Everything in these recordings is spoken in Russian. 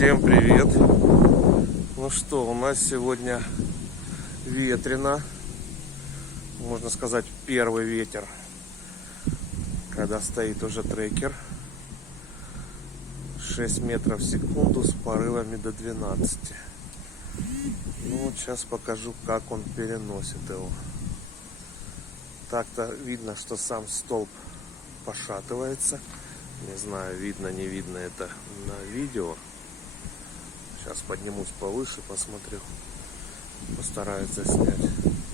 Всем привет! Ну что, у нас сегодня ветрено, можно сказать, первый ветер, когда стоит уже трекер. 6 метров в секунду с порывами до 12. Ну вот сейчас покажу, как он переносит его. Так-то видно, что сам столб пошатывается. Не знаю, видно, не видно это на видео. Сейчас поднимусь повыше, посмотрю. Постараюсь заснять.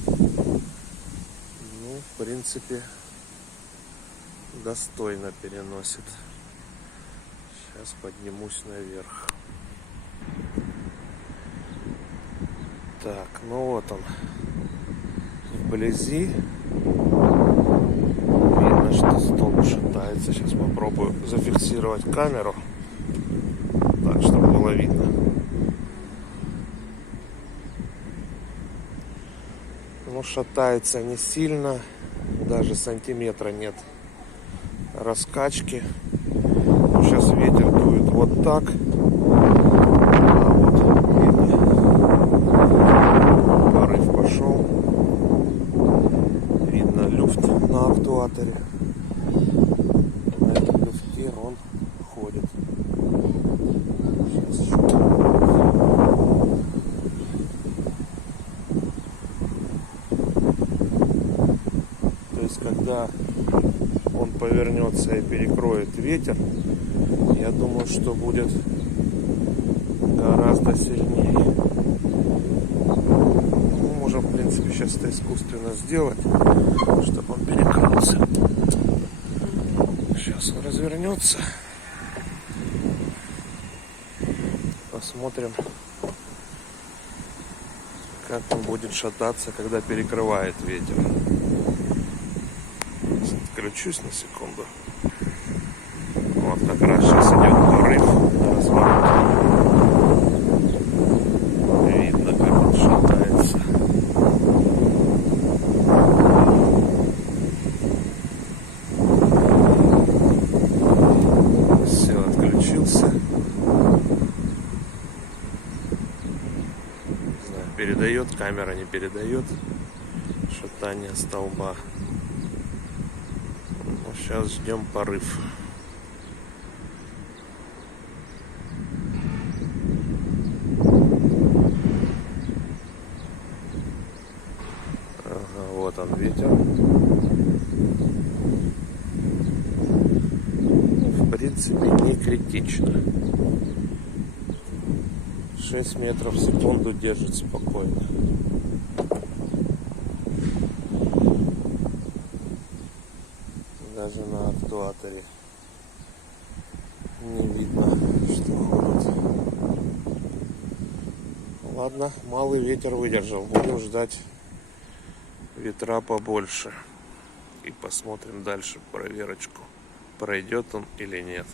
Ну, в принципе, достойно переносит. Сейчас поднимусь наверх. Так, ну вот он. Вблизи. Видно, что столб шатается. Сейчас попробую зафиксировать камеру, так, чтобы было видно. Ну, шатается не сильно. Даже сантиметра нет раскачки. Ну, сейчас ветер дует вот так. А вот видно, порыв пошел. Видно люфт на актуаторе. На этом люфте он ходит. Сейчас еще. То есть, когда он повернется и перекроет ветер, я думаю, что будет гораздо сильнее. Ну, можем, в принципе, сейчас это искусственно сделать, чтобы он перекрылся. Сейчас он развернется. Посмотрим, как он будет шататься, когда перекрывает ветер. Отключусь на секунду. Вот как раз сейчас идет порыв, разворот. Видно, как он шатается. Все, отключился. Не знаю, передает камера, не передает шатание столба. Сейчас ждем порыв. Ага, вот он ветер. В принципе, не критично. 6 метров в секунду держит спокойно. Даже на актуаторе не видно, что ходит. Ладно, малый ветер выдержал. Будем ждать ветра побольше. И посмотрим дальше проверочку, пройдет он или нет.